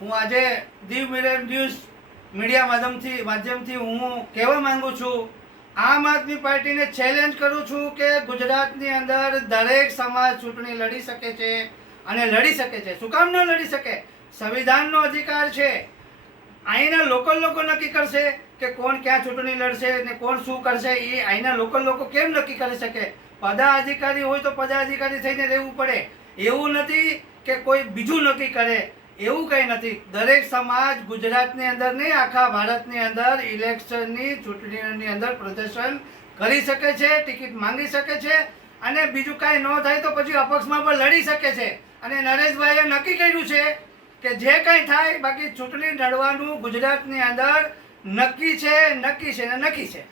હું આજે Diu mirror news media માધ્યમથી હું કહેવા માંગુ છું, આમ આદમી પાર્ટીને ચેલેન્જ કરું છું કે ગુજરાતની અંદર દરેક સમાજ ચૂંટણી લડી શકે છે અને લડી શકે છે. શું કામ ન લડી શકે? સંવિધાનનો અધિકાર છે. અહીંના લોકો નક્કી કરશે કે કોણ ક્યાં ચૂંટણી લડશે ને કોણ શું કરશે. એ અહીંના લોકો કેમ નક્કી કરી શકે? પદાધિકારી હોય તો પદાધિકારી થઈને રહેવું પડે. એવું નથી કે કોઈ બીજું નક્કી કરે, એવું કંઈ નથી. દરેક સમાજ ગુજરાતની અંદર નહીં, આખા ભારતની અંદર ઇલેક્શનની ચૂંટણીઓની અંદર પ્રદર્શન કરી શકે છે, ટિકિટ માંગી શકે છે અને બીજું કાંઈ ન થાય તો પછી અપક્ષમાં પણ લડી શકે છે. અને નરેશભાઈએ નક્કી કર્યું છે કે જે કંઈ થાય બાકી ચૂંટણી લડવાનું ગુજરાતની અંદર નક્કી છે ને નક્કી છે.